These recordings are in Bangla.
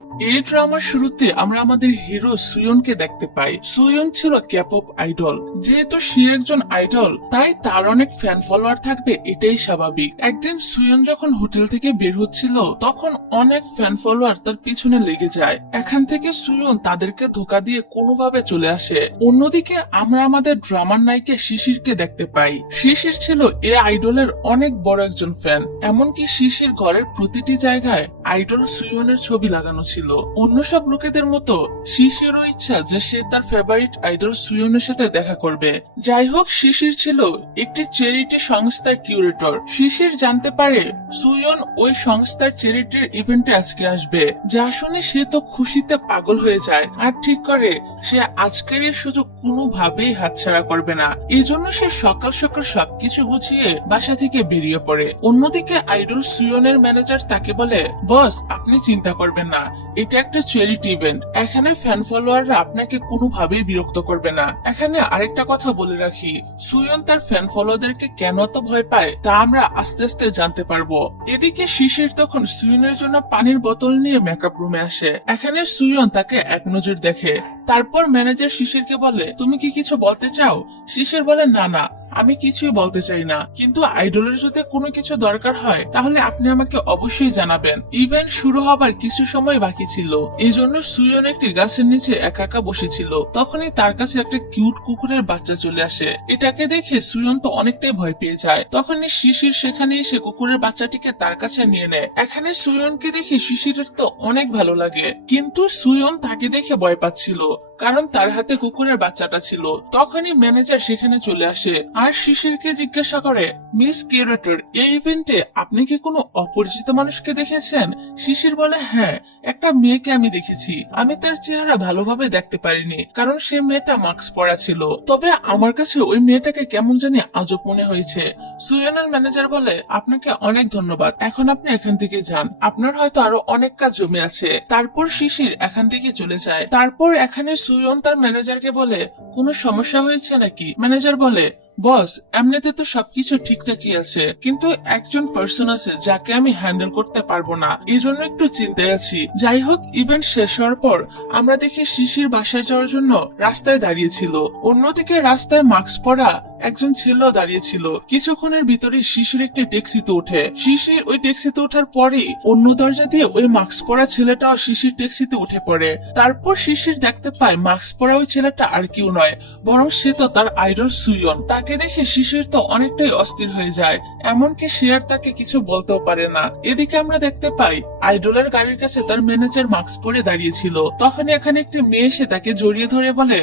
এই ড্রামার শুরুতে আমরা আমাদের হিরো সুয়নকে দেখতে পাই। সুয়ন ছিল ক্যাপপ আইডল। যেহেতু সে একজন আইডল, তাই তার অনেক ফ্যান ফলোয়ার থাকবে, এটাই স্বাভাবিক। একদিন সুয়ন যখন হোটেল থেকে বের হচ্ছিল, তখন অনেক ফ্যান ফলোয়ার তার পিছনে লেগে যায়। এখান থেকে সুয়ন তাদেরকে ধোকা দিয়ে কোনোভাবে চলে আসে। অন্যদিকে আমরা আমাদের ড্রামার নায়িকা শিশিরকে দেখতে পাই। শিশির ছিল এ আইডলের অনেক বড় একজন ফ্যান। এমনকি শিশির ঘরের প্রতিটি জায়গায় আইডল সুয়নের ছবি লাগানো ছিল। অন্য সব লোকেদের মতো শিশিরও ইচ্ছা যে সে তার ফেভারিট আইডল সুয়নের সাথে দেখা করবে। যাই হোক, শিশির ছিল একটি চ্যারিটি সংস্থার কিউরেটর। শিশির জানতে পারে সুয়ন ওই সংস্থার চ্যারিটির ইভেন্টে আজকে আসবে, যা শুনে সে তো খুশিতে পাগল হয়ে যায় আর ঠিক করে সে আজকের এই সুযোগ কোনোভাবেই হাতছাড়া করবে না। এই জন্য সে সকাল সকাল সবকিছু গুছিয়ে বাসা থেকে বেরিয়ে পড়ে। অন্যদিকে আইডল সুয়নের ম্যানেজার তাকে বলে, বস আপনি চিন্তা করবেন না, এটা একটা চ্যারিটি ইভেন্ট, এখানে ফ্যান ফলোয়াররা আপনাকে কোনোভাবেই বিরক্ত করবে না। এখানে আরেকটা কথা বলে রাখি, সুয়ন তার ফ্যান ফলোয়ারদেরকে কেন এত ভয় পায় তা আমরা আস্তে আস্তে জানতে পারবো। এদিকে শিশির তখন সুয়নের জন্য পানির বোতল নিয়ে মেকআপ রুমে আসে। এখানে সুয়ন তাকে এক নজর দেখে। তারপর ম্যানেজার শিশিরকে বলে, তুমি কি কিছু বলতে চাও? শিশির বলে, না না, আমি কিছুই বলতে চাই না, কিন্তু আইডলের যদি কোনো কিছু দরকার হয় তাহলে আপনি আমাকে অবশ্যই জানাবেন। ইভেন্ট শুরু হবার কিছু সময় বাকি ছিল, এই জন্য সুয়ন একটি গাছের নিচে একা একা বসেছিল। তখনই তার কাছে একটা কিউট কুকুরের বাচ্চা চলে আসে। এটাকে দেখে সুয়ন তো অনেকটাই ভয় পেয়ে যায়। তখনই শিশির সেখানে এসে কুকুরের বাচ্চাটিকে তার কাছে নিয়ে নেয়। এখানে সুয়নকে দেখে শিশিরের তো অনেক ভালো লাগে, কিন্তু সুয়ন তাকে দেখে ভয় পাচ্ছিল, কারণ তার হাতে কুকুরের বাচ্চাটা ছিল। তখনই ম্যানেজার সেখানে চলে আসে আর শিশিরকে জিজ্ঞাসা করে, মিস কিউরেটর, এই ইভেন্টে আপনি কি কোনো অপরিচিত মানুষকে দেখেছেন? শিশির বলে, হ্যাঁ, একটা মেয়েকে আমি দেখেছি। আমি তার চেহারা ভালোভাবে দেখতে পারিনি, কারণ সে মেয়েটা মাস্ক পরা ছিল। তবে আমার কাছে ওই মেয়েটাকে কেমন জানি আজব মনে হয়েছে। সুয়নের ম্যানেজার বলে, আপনাকে অনেক ধন্যবাদ, এখন আপনি এখান থেকে যান, আপনার হয়তো আরো অনেক কাজ জমে আছে। তারপর শিশির এখান থেকে চলে যায়। তারপর এখানে সুয়ন তার ম্যানেজারকে বলে, কোনো সমস্যা হয়েছে নাকি? ম্যানেজার বলে, বস এমনিতে তো সবকিছু ঠিকঠাকই আছে, কিন্তু একজন পার্সন আছে যাকে আমি হ্যান্ডেল করতে পারবো না, এই জন্য একটু চিন্তায় আছি। যাই হোক, ইভেন্ট শেষ হওয়ার পর আমরা দেখি শিশির বাসায় যাওয়ার জন্য রাস্তায় দাঁড়িয়েছিল। অন্যদিকে রাস্তায় মাস্ক পরা একজন ছেলেও দাঁড়িয়েছিল। কিছুক্ষণের ভিতরে শিশির একটি ট্যাক্সিতে ওঠে। শিশির ওই ট্যাক্সিতে ওঠার পরেই অন্য দরজা দিয়ে ওই মাস্ক পরা ছেলেটাও শিশির ট্যাক্সিতে উঠে পড়ে। তারপর শিশির দেখতে পায় মাস্ক পরা ওই ছেলেটা আর কেউ নয়, বরং সে তো তার আইডল সুয়ন। তাকে দেখে শিশির তো অনেকটাই অস্থির হয়ে যায়, এমনকি সে আর তাকে কিছু বলতেও পারে না। এদিকে আমরা দেখতে পাই আইডলের গাড়ির কাছে তার ম্যানেজার মাস্ক পরে দাঁড়িয়েছিল। তখন এখানে একটি মেয়ে এসে তাকে জড়িয়ে ধরে বলে,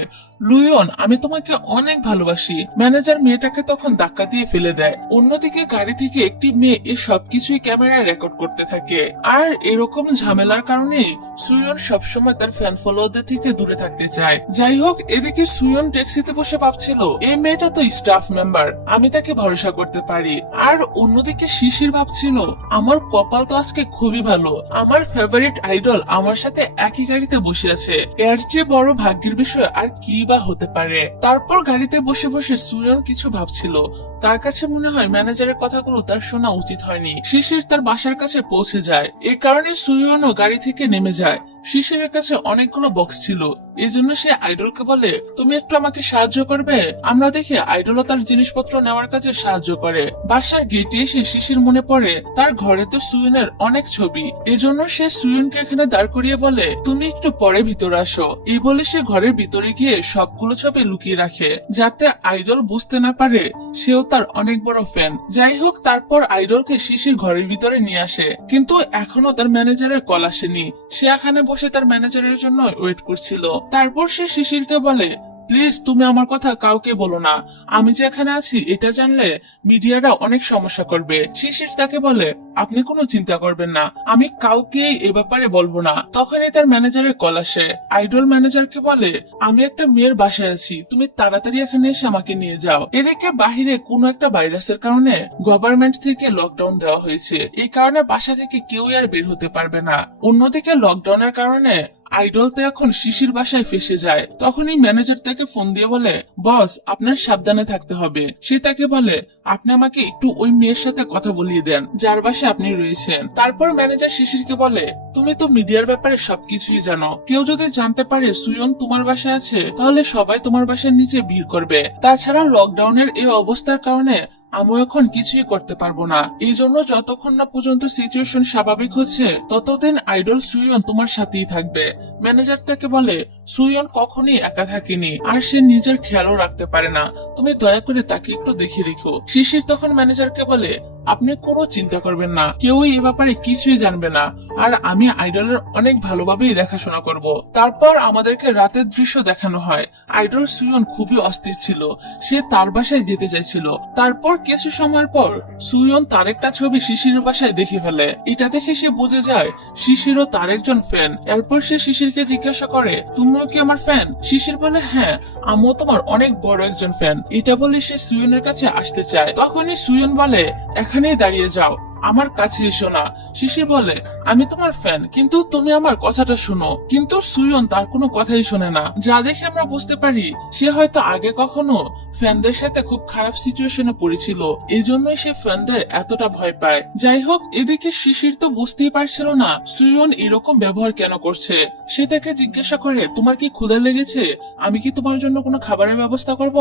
লুয়ন আমি তোমাকে অনেক ভালোবাসি। ম্যানেজার মেয়েটাকে তখন ধাক্কা দিয়ে ফেলে দেয়। অন্যদিকে গাড়ি থেকে একটি মেয়ে এই সবকিছুই ক্যামেরায় রেকর্ড করতে থাকে। আর এরকম ঝামেলার কারণে সুয়ন সবসময় তার ফ্যান ফলোয়ারদের থেকে দূরে থাকতে চায়। যাই হোক, এদিকে সুয়ন ট্যাক্সিতে বসে ভাবছিল, এই মেয়েটা তো স্টাফ মেম্বার, আমি তাকে ভরসা করতে পারি। আর অন্যদিকে শিশির ভাবছিল, আমার কপাল তো আজকে খুবই ভালো, আমার ফেভারিট আইডল আমার সাথে একই গাড়িতে বসে আছে, এর চেয়ে বড় ভাগ্যের বিষয় আর কি বা হতে পারে। তারপর গাড়িতে বসে বসে সুয়ন কিছু ভাবছিল। তার কাছে মনে হয় ম্যানেজারের কথাগুলো তার শোনা উচিত হয়নি। শিশির তার বাসার কাছে পৌঁছে যায়, এ কারণে সুয়নও গাড়ি থেকে নেমে যায়। শিশিরের কাছে অনেকগুলো বক্স ছিল, এজন্য সে আইডলকে বলে, তুমি একটু আমাকে সাহায্য করবে? আমরা দেখি আইডলও তার জিনিসপত্র নেওয়ার কাজে সাহায্য করে। বাসার গেটে এসে শিশির মনে পড়ে তার ঘরে তো সুয়নের অনেক ছবি, এজন্য সে সুয়নকে এখানে দাঁড় করিয়ে বলে, তুমি একটু পরে ভিতরে আসো। এই বলে সে ঘরের ভিতরে গিয়ে সবগুলো ছবি লুকিয়ে রাখে, যাতে আইডল বুঝতে না পারে সেও তার অনেক বড় ফ্যান। যাই হোক, তারপর আইডলকে শিশির ঘরের ভিতরে নিয়ে আসে, কিন্তু এখনো তার ম্যানেজারের কল আসেনি। সে এখানে বসে তার ম্যানেজারের জন্য ওয়েট করছিল। তারপর সে শিশিরকে বলে, প্লিজ তুমি আমার কথা কাউকে বলো না, আমি যে এখানে আছি এটা জানলে মিডিয়ারা অনেক সমস্যা করবে। শিশির তাকে বলে, আপনি কোনো চিন্তা করবেন না, আমি কাউকে এ ব্যাপারে বলবো না। তখনই তার ম্যানেজারের কল আসে। আইডল ম্যানেজারকে বলে, আমি একটা মেয়ের বাসায় আছি, তুমি তাড়াতাড়ি এখানে এসে আমাকে নিয়ে যাও। এদিকে বাহিরে কোনো একটা ভাইরাসের কারণে গভর্নমেন্ট থেকে লকডাউন দেওয়া হয়েছে, এই কারণে বাসা থেকে কেউ আর বের হতে পারবে না। অন্যদিকে লকডাউনের কারণে আইডল তো এখন শিশির বাসায় ফেসে যায়। তখনই ম্যানেজার তাকে ফোন দিয়ে বলে, বস আপনার সাবধানে থাকতে হবে। সে তাকে বলে, আপনি আমাকে একটু ওই মেয়ের সাথে কথা বলিয়ে দেন যার বাসায় আপনি রয়েছেন। তারপর ম্যানেজার শিশিরকে বলে, তুমি তো মিডিয়ার ব্যাপারে সবকিছুই জানো, কেউ যদি জানতে পারে সুয়ন তোমার বাসায় আছে তাহলে সবাই তোমার বাসার নিচে ভিড় করবে। তাছাড়া লকডাউনের এই অবস্থার কারণে আমি এখন কিছুই করতে পারবো না। এই জন্য যতক্ষণ না পর্যন্ত সিচুয়েশন স্বাভাবিক হচ্ছে ততদিন আইডল সুয়ন তোমার সাথেই থাকবে। ম্যানেজার তাকে বলে, সুয়ন কখনই একা থাকেনি আর সে নিজের খেয়ালও রাখতে পারে না, তুমি দয়া করে তাকে একটু দেখে রেখো। শিশির তখন ম্যানেজারকে বলে, আপনি কোনো চিন্তা করবেন না, কেউই এ ব্যাপারে কিছুই জানবে না, আর আমি আইডলের অনেক ভালোভাবেই দেখাশোনা করব। তারপর আমাদেরকে রাতের দৃশ্য দেখানো হয়। আইডল সুয়ন খুবই অস্থির ছিল, সে তার বাসায় যেতে চাইছিল। তারপর কিছু সময় পর সুয়ন তার একটা ছবি শিশিরের বাসায় দেখে ফেলে। এটা দেখে সে বুঝে যায় শিশিরও তার একজন ফ্যান। এরপর সে শিশিরকে জিজ্ঞাসা করে, তুমিও কি আমার ফ্যান? শিশির বলে, হ্যাঁ আমিও তোমার অনেক বড় একজন ফ্যান। এটা বলে সে সুয়নের কাছে আসতে চায়। তখনই সুয়ন বলে, এখানেই দাঁড়িয়ে যাও, আমার কাছে এসো না। শিশির বলে, আমি তোমার ফ্যান, কিন্তু তুমি আমার কথাটা শোনো। কিন্তু সুয়ন তার কোনো কথাই শোনে না, যা দেখে আমরা বুঝতে পারি সে হয়তো আগে কখনো ফ্যানদের সাথে খুব খারাপ সিচুয়েশনে পড়েছিল, এই জন্যই সে ফ্যানদের এতটা ভয় পায়। যাই হোক, এদিকে শিশির তো বুঝতেই পারছিল না সুয়ন এরকম ব্যবহার কেন করছে। সে তাকে জিজ্ঞাসা করে, তোমার কি ক্ষুধা লেগেছে? আমি কি তোমার জন্য কোনো খাবারের ব্যবস্থা করব?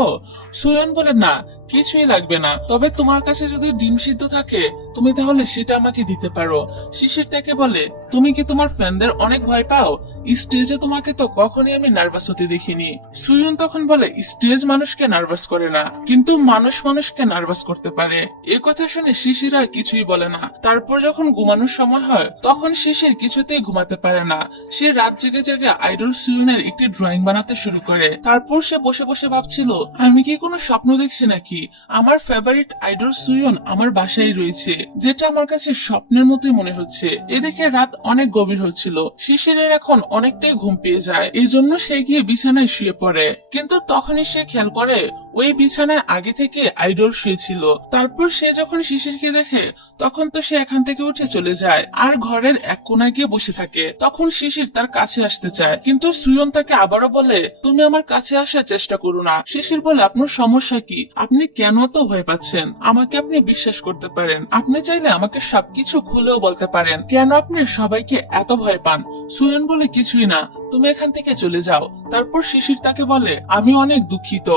সুয়ন বলে, না কিছুই লাগবে না, তবে তোমার কাছে যদি ডিম সিদ্ধ থাকে তুমি তাহলে সেটা আমাকে দিতে পারো। শিশির তাকে বলে, তুমি কি তোমার ফ্যানদের অনেক ভয় পাও? স্টেজে তোমাকে তো কখনই আমি নার্ভাস হতে দেখিনি। সুয়ন তখন বলে, স্টেজ মানুষকে নার্ভাস করে না, কিন্তু মানুষ মানুষকে নার্ভাস করতে পারে। এ কথা শুনে শিশির আর কিছুই বলে না। তারপর যখন ঘুমানোর সময় হয় তখন শিশির কিছুতেই ঘুমাতে পারে না। সে রাত জেগে জেগে আইডল সুয়নের একটি ড্রয়িং বানাতে শুরু করে। তারপর সে বসে বসে ভাবছিল, আমি কি কোনো স্বপ্ন দেখছি নাকি? আমার ফেভারিট আইডল সুয়ন আমার বাসায় রয়েছে, যেটা আমার কাছে স্বপ্নের মতোই মনে হচ্ছে। এদিকে রাত অনেক গভীর হচ্ছিল। শিশিরের এখন অনেকটাই ঘুম পেয়ে যায়, এই জন্য সে গিয়ে বিছানায় শুয়ে পড়ে। কিন্তু তখনই সে খেয়াল করে ওই বিছানায় আগে থেকে আইডল শুয়েছিল। তারপর সে যখন শিশিরকে দেখে তখন তো সে এখান থেকে উঠে চলে যায় আর ঘরের এক কোনায় গিয়ে বসে থাকে। তখন শিশির তার কাছে আসতে চায়, কিন্তু সুয়ন তাকে আবারও বলে, তুমি আমার কাছে আসার চেষ্টা করো না। শিশির বলে, আপনার সমস্যা কি? আপনি কেন তো ভয় পাচ্ছেন? আমাকে আপনি বিশ্বাস করতে পারেন, আপনি চাইলে আমাকে সবকিছু খুলেও বলতে পারেন, কেন আপনি সবাইকে এত ভয় পান? সুয়ন বলে, কিছুই না, তুমি এখান থেকে চলে যাও। তারপর শিশির তাকে বলে, আমি অনেক দুঃখিত,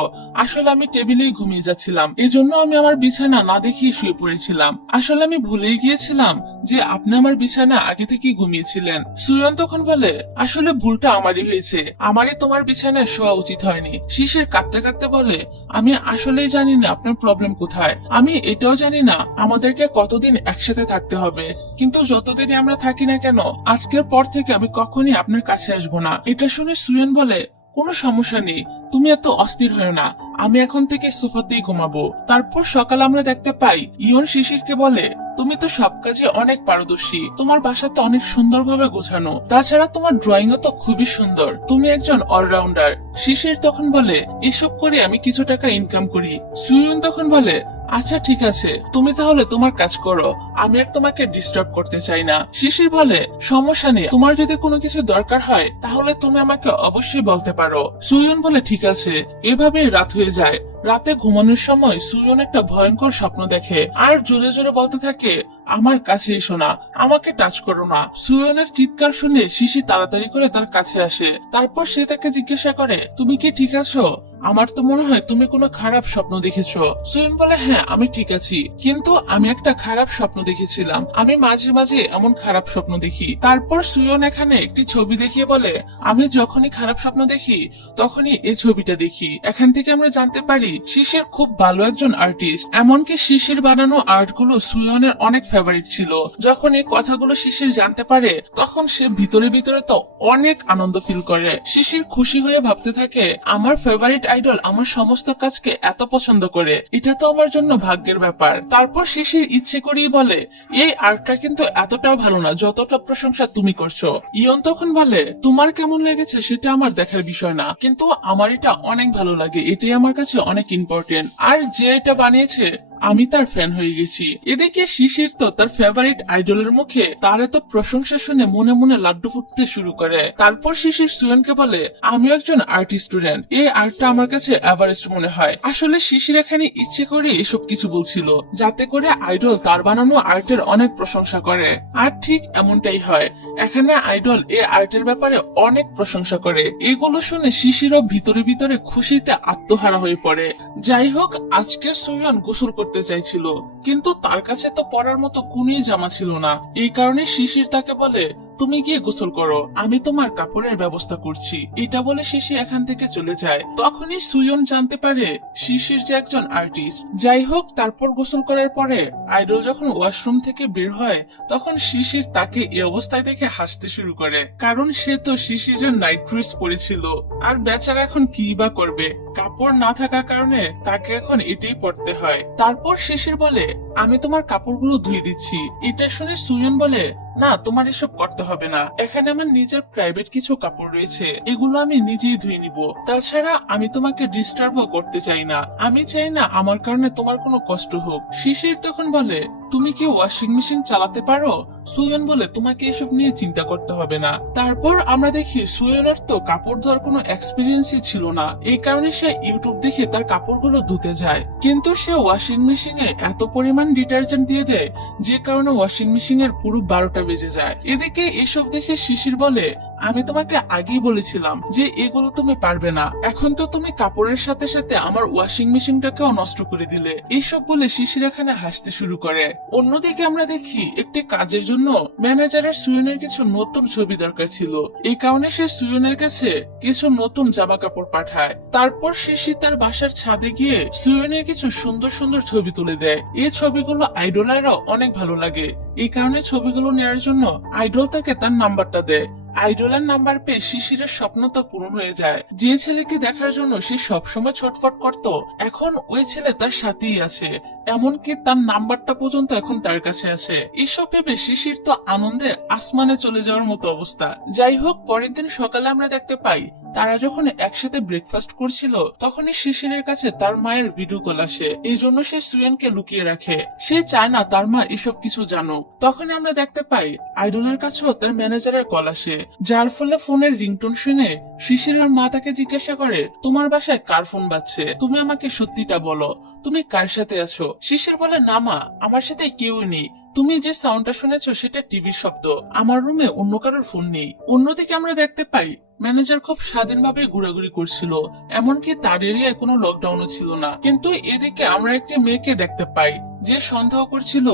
আসলে আমি টেবিলেই ঘুমিয়ে যাচ্ছিলাম, এজন্য আমি আমার বিছানা না দেখিয়ে শুয়ে পড়েছিলাম। আসলে আমি ভুলেই গিয়েছিলাম যে আপনি আমার বিছানা আগে থেকেই ঘুমিয়েছিলেন। সুয়ন তখন বলে, আসলে ভুলটা আমারই হয়েছে, আমারই তোমার বিছানায় শোয়া উচিত হয়নি। শিশির কাঁদতে কাঁদতে বলে, আমি আসলেই জানি না আপনার প্রবলেম কোথায়, আমি এটাও জানি না আমাদেরকে কতদিন একসাথে থাকতে হবে, কিন্তু যতদিনই আমরা থাকি না কেন আজকের পর থেকে আমি কখনই আপনার কাছে আসবো না। এটা শুনে সুয়ন বলে, কোনো সমস্যা নেই, তুমি এত অস্থির হয়ে না, আমি এখন থেকে সোফাতেই ঘুমাবো। তারপর সকালে আমরা দেখতে পাই ইয়ন শিশিরকে বলে, তুমি তো সব কাজে অনেক পারদর্শী, তোমার বাসা তো অনেক সুন্দরভাবে গোছানো, তাছাড়া তোমার ড্রয়িং ও তো খুবই সুন্দর, তুমি একজন অলরাউন্ডার। শিশির তখন বলে, এসব করে আমি কিছু টাকা ইনকাম করি। সুয়ন তখন বলে, আচ্ছা ঠিক আছে, তুমি তাহলে তোমার কাজ করো, আমি আর তোমাকে ডিস্টার্ব করতে চাই না। শিশির বলে, সমস্যা নেই, তোমার যদি কোনো কিছু দরকার হয় তাহলে তুমি আমাকে অবশ্যই বলতে পারো। সুয়ন বলে, ঠিক আছে। এভাবেই রাত হয়ে যায়। রাতে ঘুমানোর সময় সুয়ন একটা ভয়ঙ্কর স্বপ্ন দেখে আর জোরে জোরে বলতে থাকে, আমার কাছে এসো না, আমাকে টাচ করো না। সুয়নের চিৎকার শুনে শিশির তাড়াতাড়ি করে তার কাছে আসে। তারপর সে তাকে জিজ্ঞাসা করে, তুমি কি ঠিক আছো? আমার তো মনে হয় তুমি কোনো খারাপ স্বপ্ন দেখেছো। সুয়ন বলে, হ্যাঁ আমি ঠিক আছি, কিন্তু আমি একটা খারাপ স্বপ্ন দেখেছিলাম, আমি মাঝে মাঝে এমন খারাপ স্বপ্ন দেখি। তারপর সুয়ন এখানে একটি ছবি দেখিয়ে বলে, আমি যখনই খারাপ স্বপ্ন দেখি তখনই এই ছবিটা দেখি। এখান থেকে আমরা জানতে পারি শিশির খুব ভালো একজন আর্টিস্ট, এমনকি শিশির বানানো আর্ট গুলো সুয়নের অনেক ফেভারিট ছিল। যখন এই কথাগুলো শিশির জানতে পারে তখন সে ভিতরে ভিতরে তো অনেক আনন্দ ফিল করে। শিশির খুশি হয়ে ভাবতে থাকে, আমার ফেভারিট আইডল আমার সমস্ত কাজকে এত পছন্দ করে, এটা তো আমার জন্য ভাগ্যের ব্যাপার। তারপর শিশির ইচ্ছে করেই বলে, এই আর্টটা কিন্তু এতটাও ভালো না যতটা প্রশংসা তুমি করছো। ইয়ন তখন বলে, তোমার কেমন লেগেছে সেটা আমার দেখার বিষয় না, কিন্তু আমার এটা অনেক ভালো লাগে, এটাই আমার কাছে অনেক ইম্পর্টেন্ট। আর যে এটা বানিয়েছে আমি তার ফ্যান হয়ে গেছি। এদিকে শিশির তো তার ফেভারিট আইডলের মুখে তার এত প্রশংসা শুনে মনে মনে লাড্ডু ফুটতে শুরু করে। তারপর শিশির সুয়নকে বলে, আমি একজন আর্ট স্টুডেন্ট, এই আর্টটা আমার কাছে এভারেস্ট মনে হয়। আসলে শিশির এখানে ইচ্ছে করে এসব কিছু বলছিল যাতে করে আইডল তার বানানো আর্টের অনেক প্রশংসা করে। আর ঠিক এমনটাই হয়, এখানে আইডল এই আর্টের ব্যাপারে অনেক প্রশংসা করে। এগুলো শুনে শিশিরও ভিতরে ভিতরে খুশিতে আত্মহারা হয়ে পড়ে। যাই হোক, আজকে সুয়ন গোসল করতে চাইছিল, কিন্তু তার কাছে তো পরার মতো কোনই জামা ছিল না। এই কারণে শিশির তাকে বলে, তুমি গিয়ে গোসল করো, আমি তোমার কাপড়ের ব্যবস্থা করছি। এটা বলে শিশির এখান থেকে চলে যায়। তখনই সুয়ন জানতে পারে শিশির যে একজন আর্টিস্ট। যাই হোক, তারপর গোসল করার পরে আইডল যখন ওয়াশরুম থেকে বের হয়, তখন শিশির তাকে এই অবস্থায় দেখে হাসতে শুরু করে, কারণ সে তো শিশিরের নাইট ড্রেস পরেছিল। আর বেচারা এখন কি বা করবে, কাপড় না থাকার কারণে তাকে এখন এটাই পরতে হয়। তারপর শিশির বলে, আমি তোমার কাপড়গুলো ধুয়ে দিচ্ছি। এটা শুনে সুয়ন বলে, না, তোমার এসব করতে হবে না, এখানে আমার নিজের প্রাইভেট কিছু কাপড় রয়েছে, এগুলো আমি নিজেই ধুয়ে নিব। তাছাড়া আমি তোমাকে ডিস্টার্বও করতে চাই না, আমি চাই না আমার কারণে তোমার কোনো কষ্ট হোক। শিশির তখন বলে, তুমি কি ওয়াশিং মেশিন চালাতে পারো? সুয়ন বলে, তোমাকে এসব নিয়ে চিন্তা করতে হবে না। তারপর আমরা দেখি সুয়নের তো কাপড় ধোয়ার কোনো এক্সপিরিয়েন্সই ছিল না, এই কারণে সে ইউটিউব দেখে তার কাপড়গুলো ধুতে যায়। কিন্তু সে ওয়াশিং মেশিনে এত পরিমাণ ডিটারজেন্ট দিয়ে দেয় যে কারণে ওয়াশিং মেশিনের পুরো 12টা বেজে যায়। এদিকে এসব দেখে শিশির বলে, আমি তোমাকে আগেই বলেছিলাম যে এগুলো তুমি পারবে না, এখন তো তুমি কাপড়ের সাথে সাথে আমার ওয়াশিং মেশিনটাকেও নষ্ট করে দিলে। এইসব বলে শিশির এখানে হাসতে শুরু করে। অন্যদিকে আমরা দেখি একটি কাজের জন্য ম্যানেজারের সুয়নের কিছু নতুন ছবি দরকার ছিল, এই কারণে সে সুয়নের কাছে কিছু নতুন জামা কাপড় পাঠায়। তারপর শিশির তার বাসার ছাদে গিয়ে সুয়নের কিছু সুন্দর সুন্দর ছবি তুলে দেয়। এই ছবিগুলো আইডলেরও অনেক ভালো লাগে, এই কারণে ছবিগুলো নেওয়ার জন্য আইডল তাকে তার নাম্বারটা দেয়। আইডলের নাম্বার পেয়ে শিশিরের স্বপ্ন তো পূরণ হয়ে যায়। যে ছেলেকে দেখার জন্য সে সবসময় ছটফট করত, এখন ওই ছেলে তার সাথেই আছে, এমনকি তার নাম্বারটা পর্যন্ত এখন তার কাছে আছে। এসব ভেবে শিশির তো আনন্দে আসমানে চলে যাওয়ার মতো অবস্থা। যাই হোক, পরের দিন সকালে আমরা দেখতে পাই তারা যখন একসাথে ব্রেকফাস্ট করছিল, তখনই শিশিরের কাছে তার মায়ের ভিডিও কল আসে। এই জন্য সে সুয়েনকে লুকিয়ে রাখে, সে চায় না তার মা এসব কিছু জানুক। তখন আমরা দেখতে পাই আইডলের কাছেও তার ম্যানেজারের কল আসে, যার ফলে ফোনের রিংটোন শুনে শিশিরের মা তাকে জিজ্ঞাসা করে, তোমার বাসায় কার ফোন বাজছে? তুমি আমাকে সত্যিটা বলো, তুমি কার সাথে আছো? শিশির বলে, না মা, আমার সাথে কেউই নেই, তুমি যে সাউন্ডটা শুনেছো সেটা টিভির শব্দ, আমার রুমে অন্য কারোর ফোন নেই। অন্যদিকে আমরা দেখতে পাই ম্যানেজার খুব স্বাধীনভাবে ঘোরাঘুরি করছিল, এমনকি তার এরিয়ায় কোনো লকডাউনও ছিল না। কিন্তু এদিকে আমরা একটি মেয়েকে দেখতে পাই যে সন্দেহ করছিল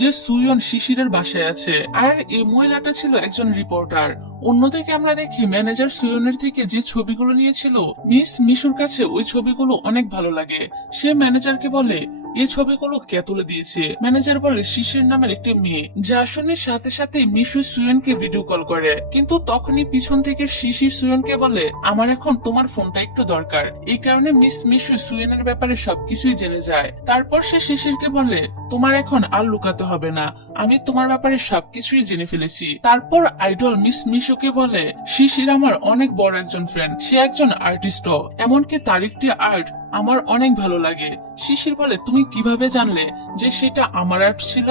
যে সুয়ন শিশিরের বাসায় আছে, আর এই মহিলাটা ছিল একজন রিপোর্টার। অন্যদিকে আমরা দেখি ম্যানেজার সুয়নের থেকে যে ছবিগুলো নিয়েছিল, মিস মিশুর কাছে ওই ছবিগুলো অনেক ভালো লাগে। সে ম্যানেজারকে বলে, এই ছবিগুলো কে তুলে দিয়েছে? ম্যানেজার বলে, শিশির নামের একটি মেয়ে। যা শুনে সাথে সাথে মিশু সুয়নকে ভিডিও কল করে, কিন্তু তখনই পিছন থেকে শিশির সুয়নকে বলে, আমার এখন তোমার ফোনটা একটু দরকার। এই কারণে মিস মিশু সুয়নের ব্যাপারে সবকিছুই জেনে যায়। তারপর সে শিশিরকে বলে, তোমার এখন আর লুকাতে হবে না, আমি তোমার ব্যাপারে সবকিছুই জেনে ফেলেছি। তারপর আইডল মিস মিশুকে বলে, শিশির আমার অনেক বড় একজন ফ্রেন্ড, সে একজন আর্টিস্টও, এমনকি তার একটি আর্ট আমার অনেক ভালো লাগে। শিশির বলে, তুমি কিভাবে জানলে যে সেটা আমার আর্ট ছিল?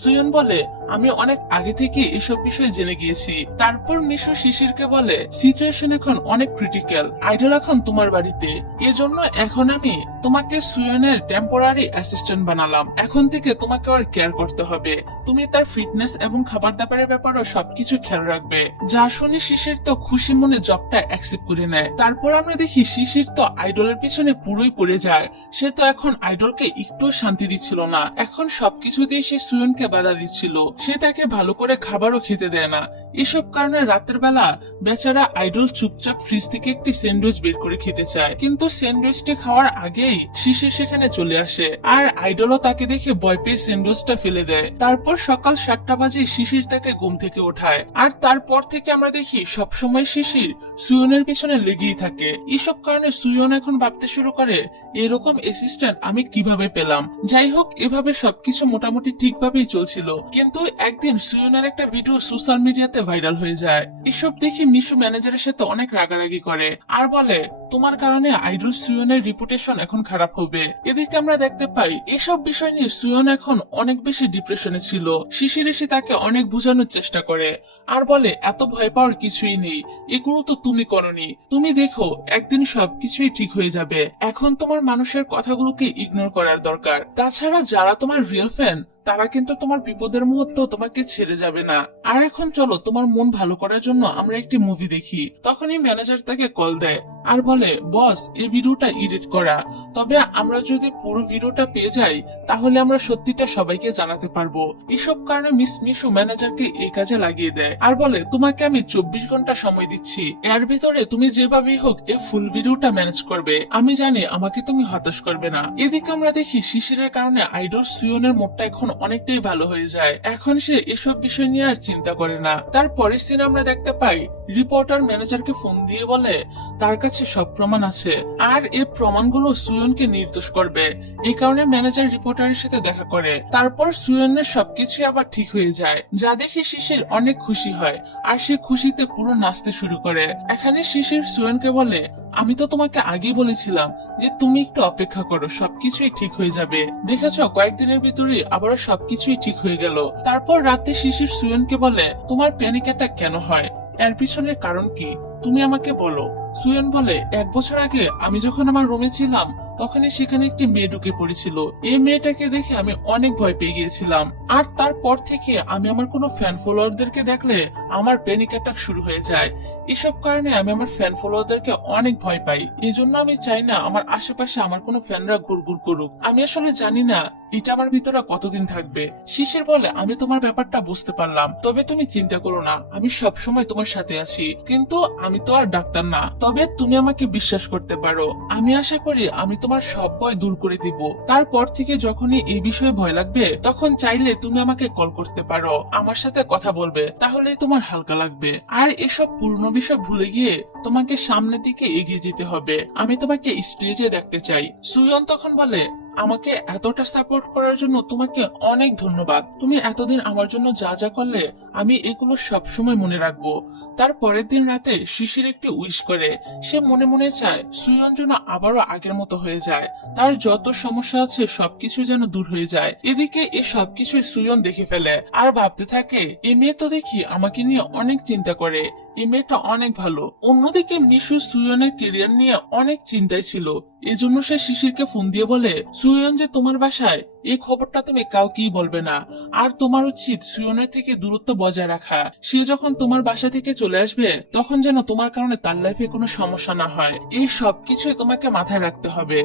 সুয়ন বলে, আমি অনেক আগে থেকে এসব বিষয়ে জেনে গিয়েছি। তারপর মিশু শিশিরকে বলে, সিচুয়েশন এখন অনেক ক্রিটিক্যাল, আইডল এখন তোমার বাড়িতে, এজন্য এখন আমি তোমাকে সুয়নের টেম্পোরারি অ্যাসিস্ট্যান্ট বানালাম। এখন থেকে তোমাকে আর কেয়ার করতে হবে, তুমি তার ফিটনেস এবং খাবার দাবারের ব্যাপারেও সবকিছু খেয়াল রাখবে। যা শুনে শিশির তো খুশি মনে জবটা অ্যাকসেপ্ট করে নেয়। তারপর আমরা দেখি শিশির তো আইডলের পিছনে পুরোই পড়ে যায়, সে তো এখন আইডলকে একটু শান্তি দিচ্ছিল না, এখন সবকিছুতেই সে সুয়নকে বাধা দিচ্ছিল, সে তাকে ভালো করে খাবারও খেতে দেয় না। এসব কারণে রাতের বেলা বেচারা আইডল চুপচাপ ফ্রিজ থেকে একটি স্যান্ডউইচ বের করে খেতে চায়, কিন্তু স্যান্ডউইচটি খাওয়ার আগেই শিশির সেখানে চলে আসে, আর আইডলও তাকে দেখে ভয় পেয়ে স্যান্ডউইচটা ফেলে দেয়। তারপর সকাল 7টা বাজে শিশির তাকে ঘুম থেকে ওঠায়, আর তারপর থেকে আমরা দেখি সবসময় শিশির সুয়নের পিছনে লেগেই থাকে। এসব কারণে সুয়ন এখন ভাবতে শুরু করে, এরকম অ্যাসিস্ট্যান্ট আমি কিভাবে পেলাম। যাই হোক, এভাবে সবকিছু মোটামুটি ঠিকভাবেই চলছিল, কিন্তু একদিন সুয়নের একটা ভিডিও সোশ্যাল মিডিয়াতে সাথে ভাইরাল হয়ে যায়। এসব দেখে মিশু ম্যানেজারের সাথে অনেক রাগারাগি করে আর বলে, তোমার কারণে আইডল সুয়নের রিপুটেশন এখন খারাপ হবে। এদিকে আমরা দেখতে পাই এসব বিষয় নিয়ে সুয়ন এখন অনেক বেশি ডিপ্রেশনে ছিল। শিশির এসে তাকে অনেক বোঝানোর চেষ্টা করে আর বলে, এত ভয় পাওয়ার কিছুই নেই, এগুলো তো তুমি করনি, তুমি দেখো একদিন সবকিছুই ঠিক হয়ে যাবে। এখন তোমার মানুষের কথাগুলোকে ইগনোর করার দরকার। তাছাড়া যারা তোমার রিয়েল ফ্যান তারা কিন্তু তোমার বিপদের মুহূর্তে তোমাকে ছেড়ে যাবে না। আর এখন চলো তোমার মন ভালো করার জন্য আমরা একটি মুভি দেখি। তখনই ম্যানেজার তাকে কল দেয় আর বলে, বস এই ভিডিওটা এডিট করা, তবে আমরা যদি পুরো ভিডিওটা পেয়ে যাই তাহলে আমরা সত্যিটা সবাইকে জানাতে পারবো। এসব কারণে মিশু ম্যানেজারকে এই কাজে লাগিয়ে দেয় আর বলে, তোমাকে আমি 24 ঘন্টা সময় দিচ্ছি, এর ভিতরে তুমি যেভাবেই হোক এই ফুল ভিডিওটা ম্যানেজ করবে। আমি জানি আমাকে তুমি হতাশ করবে না। এদিকে আমরা দেখি শিশিরের কারণে আইডল সুয়নের মুডটা এখন অনেকটাই ভালো হয়ে যায়। এখন সে এসব বিষয় নিয়ে আর চিন্তা করে না। তারপরে সিনে আমরা দেখতে পাই রিপোর্টার ম্যানেজারকে ফোন দিয়ে বলে, তার কাছে সব প্রমাণ আছে আর এই প্রমাণগুলো সুয়নকে নির্দোষ করবে। এই কারণে ম্যানেজার রিপোর্টারের সাথে দেখা করে। তারপর সুয়নের সবকিছু আবার ঠিক হয়ে যায়, যা দেখে শিশির অনেক খুশি হয় আর সে খুশিতে পুরো নাচতে শুরু করে। এখানে শিশির সুয়নকে বলে, আমি তো তোমাকে আগেই বলেছিলাম যে তুমি একটু অপেক্ষা করো, সবকিছুই ঠিক হয়ে যাবে। দেখেছো কয়েকদিনের ভিতরে আবারও সবকিছুই ঠিক হয়ে গেল। তারপর রাতে শিশির সুয়নকে বলে, তোমার প্যানিক অ্যাটাক কেন হয়, এর পিছনের কারণ কি, তুমি আমাকে বলো। সুয়ন বলে, 1 বছর আগে আমি যখন আমার রুমে ছিলাম তখনই সেখানে একটি মেয়ে ঢুকে পড়েছিল। এই মেয়েটাকে দেখে আমি অনেক ভয় পেয়ে গিয়েছিলাম আর তারপর থেকে আমি আমার কোনো ফ্যান ফলোয়ারদেরকে দেখলে আমার প্যানিক অ্যাটাক শুরু হয়ে যায়। এসব কারণে আমি আমার ফ্যান ফলোয়ারদেরকে অনেক ভয় পাই। এই জন্য আমি চাই না আমার আশেপাশে আমার কোনো ফ্যানরা ঘুরঘুর করুক। আমি আসলে জানি না এটা আমার ভিতরে কতদিন থাকবে। শিশির বলে, আমি তোমার ব্যাপারটা বুঝতে পারলাম, তবে তুমি চিন্তা করো না, আমি সব সময় তোমার সাথে আছি। কিন্তু আমি তো আর ডাক্তার না, তবে তুমি আমাকে বিশ্বাস করতে পারো। আমি আশা করি আমি তোমার সব ভয় দূর করে দিব। তারপর থেকে যখনই এই বিষয়ে ভয় লাগবে তখন চাইলে তুমি আমাকে কল করতে পারো, আমার সাথে কথা বলবে, তাহলেই তোমার হালকা লাগবে। আর এসব পূর্ণ বিষয় ভুলে গিয়ে তোমাকে সামনের দিকে এগিয়ে যেতে হবে। আমি তোমাকে স্টেজে দেখতে চাই। সুয়ন তখন বলে, আমাকে এতটা সাপোর্ট করার জন্য তোমাকে অনেক ধন্যবাদ। তুমি এতদিন আমার জন্য যা যা করলে আমি এগুলো সবসময় মনে রাখবো। তার পরের দিন রাতে শিশির একটি উইশ করে। সে মনে মনে চায় সুয়ন যেন আবারও আগের মতো হয়ে যায়, তার যত সমস্যা আছে সবকিছু যেন দূর হয়ে যায়। এদিকে এই সবকিছু সুয়ন দেখে ফেলে আর ভাবতে থাকে, এই মেয়ে তো দেখি আমাকে নিয়ে অনেক চিন্তা করে, এই মেয়েটা অনেক ভালো। অন্যদিকে মিশু সুয়নের ক্যারিয়ার নিয়ে অনেক চিন্তায় ছিল। এজন্য সে শিশিরকে ফোন দিয়ে বলে, সুয়ন যে তোমার বাসায় এই খবরটা তুমি কাউকেই বলবে না, আর তোমার উচিত সুয়নের থেকে দূরত্ব বজায় রাখা। সে যখন তোমার বাসা থেকে চলে আসবে তখন যেন তোমার কারণে তার লাইফে কোনো সমস্যা না হয়। এই সবকিছুই তোমাকে মাথায় রাখতে হবে।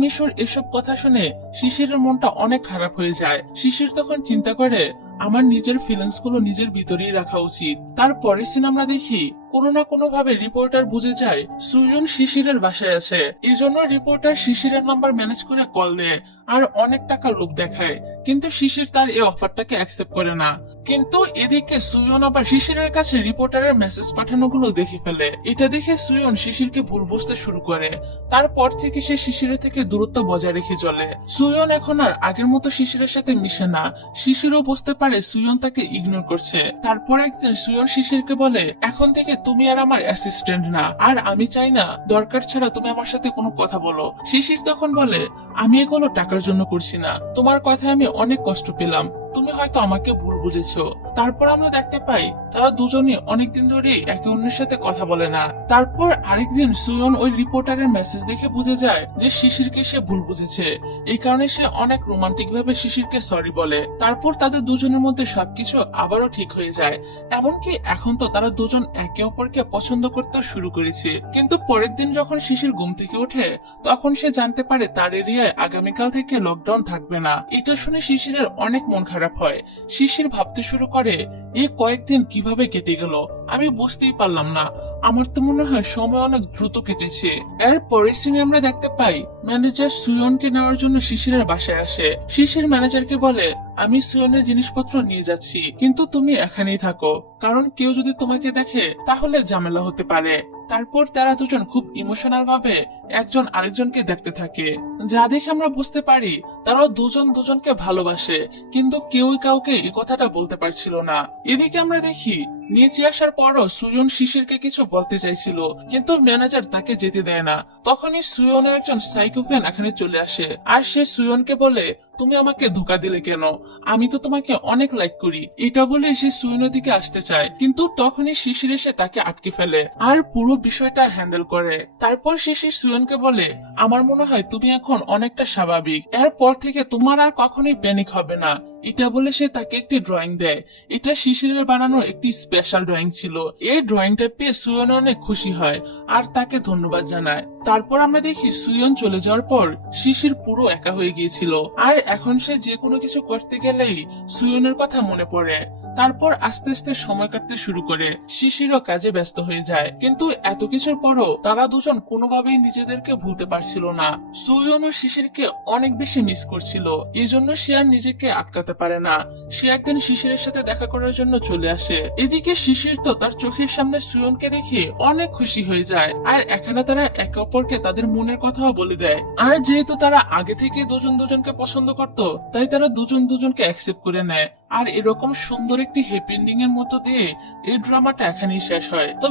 মিশুর এসব কথা শুনে শিশিরের মনটা অনেক খারাপ হয়ে যায়। শিশির তখন চিন্তা করে, আমার নিজের ফিলিংস গুলো নিজের ভিতরেই রাখা উচিত। তারপরের সিন আমরা দেখি কোনো না কোনো ভাবে রিপোর্টার বুঝে যায় সুয়ন শিশিরের বাসায় আছে। এই জন্য রিপোর্টার শিশিরের নাম্বার ম্যানেজ করে কল দেয় আর অনেক টাকা লোভ দেখায়, কিন্তু শিশির তার এই অফারটাকে অ্যাকসেপ্ট করে না। কিন্তু এদিকে সুয়ন আবার শিশিরের কাছে রিপোর্টারের মেসেজ পাঠানো গুলো দেখে ফেলে। এটা দেখে সুয়ন শিশিরকে ভুল বুঝতে শুরু করে। তারপর থেকে সে শিশিরের থেকে দূরত্ব বজায় রেখে চলে। সুয়ন এখন আর আগের মতো শিশিরের সাথে মিশে না। শিশিরও বুঝতে পারে সুয়ন তাকে ইগনোর করছে। তারপর একদিন সুয়ন শিশিরকে বলে, এখন থেকে তুমি আর আমার অ্যাসিস্ট্যান্ট না, আর আমি চাই না দরকার ছাড়া তুমি আমার সাথে কোনো কথা বলো। শিশির তখন বলে, আমি এগুলো টাকার জন্য করছি না, তোমার কথায় আমি অনেক কষ্ট পেলাম, তুমি হয়তো আমাকে ভুল বুঝেছো। তারপর আমরা দেখতে পাই তারা দুজনই অনেকদিন ধরে একে অন্যের সাথে কথা বলে না। তারপর আরেকদিন সুয়ন ওই রিপোর্টারের মেসেজ দেখে বুঝে যায় যে শিশিরকে সে ভুল বুঝেছে। এই কারণে সে অনেক রোমান্টিক ভাবে শিশিরকে সরি বলে। তারপর তাদের দুজনের মধ্যে সবকিছু আবারও ঠিক হয়ে যায়। এমনকি এখন তো তারা দুজন একে অপরকে পছন্দ করতে শুরু করেছে। কিন্তু পরের দিন যখন শিশির ঘুম থেকে ওঠে তখন সে জানতে পারে তার এরিয়ায় আগামীকাল থেকে লকডাউন থাকবে না। এটা শুনে শিশিরের অনেক মন খারাপ হয়। শিশির ভাবতে শুরু করে, এই কয়েকদিন কিভাবে কেটে গেল আমি বুঝতেই পারলাম না। আমার তো মনে হয় সময় অনেক দ্রুত কেটেছে। এর পরের সিনে আমরা দেখতে পাই ম্যানেজার সুয়নকে নেওয়ার জন্য শিশিরের বাসায় আসে। শিশির ম্যানেজারকে বলে, আমি সুয়নের জিনিসপত্র নিয়ে যাচ্ছি, কিন্তু তুমি এখানেই থাকো, কারণ কেউ যদি তোমাকে দেখে তাহলে ঝামেলা হতে পারে। তারপর তারা দুজন খুব ইমোশনাল ভাবে একজন আরেকজনকে দেখতে থাকে, যা দেখে আমরা বুঝতে পারি তারাও দুজন দুজনকে ভালোবাসে, কিন্তু কেউই কাউকে এই কথাটা বলতে পারছিল না। এদিকে আমরা দেখি নিচে আসার পরও সুয়ন শিশিরকে কিছু বলতে চাইছিল, কিন্তু ম্যানেজার তাকে যেতে দেয় না। তখনই সুয়নের একজন সাইকোফ্যান এখানে চলে আসে, আর সে সুয়নকে বলে, তুমি আমাকে ধোকা দিলে কেন? আমি তো তোমাকে অনেক লাইক করি। এটা বলে সে সুয়নের দিকে আসতে চায়, কিন্তু তখনই শিশির এসে তাকে আটকে ফেলে আর পুরো বিষয়টা হ্যান্ডেল করে। তারপর শিশির সুয়নকে বলে, আমার মনে হয় তুমি এখন অনেকটা স্বাভাবিক, এরপর থেকে তোমার আর কখনোই প্যানিক হবে না। এটা বলে সে তাকে একটি ড্রয়িং দেয়। এটা শিশিরের বানানো একটি স্পেশাল ড্রয়িং ছিল। এই ড্রয়িংটা পেয়ে সুয়ন অনেক খুশি হয় আর তাকে ধন্যবাদ জানায়। তারপর আমরা দেখি সুয়ন চলে যাওয়ার পর শিশির পুরো একা হয়ে গিয়েছিল, আর এখন সে যে কোনো কিছু করতে গেলেই সুয়নের কথা মনে পড়ে। তারপর আস্তে আস্তে সময় কাটতে শুরু করে, শিশিরও কাজে ব্যস্ত হয়ে যায়। কিন্তু এত কিছুর পরও তারা দুজন কোনোভাবেই নিজেদেরকে ভুলতে পারছিল না। সুয়ন ও শিশিরকে অনেক বেশি মিস করছিল, এই জন্য সে আর নিজেকে আটকাতে পারে না। সে একদিন শিশিরের সাথে দেখা করার জন্য চলে আসে। এদিকে শিশির তো তার চোখের সামনে সুয়নকে দেখে অনেক খুশি হয়ে যায়, আর এখানে তারা একে অপরকে তাদের মনের কথাও বলে দেয়। আর যেহেতু তারা আগে থেকে দুজন দুজনকে পছন্দ করত, তাই তারা দুজন দুজনকে অ্যাকসেপ্ট করে নেয়। আর এরকম সুন্দর একটি হ্যাপি এন্ডিং এর মধ্য দিয়ে এই ড্রামাটা এখানেই শেষ হয়। তো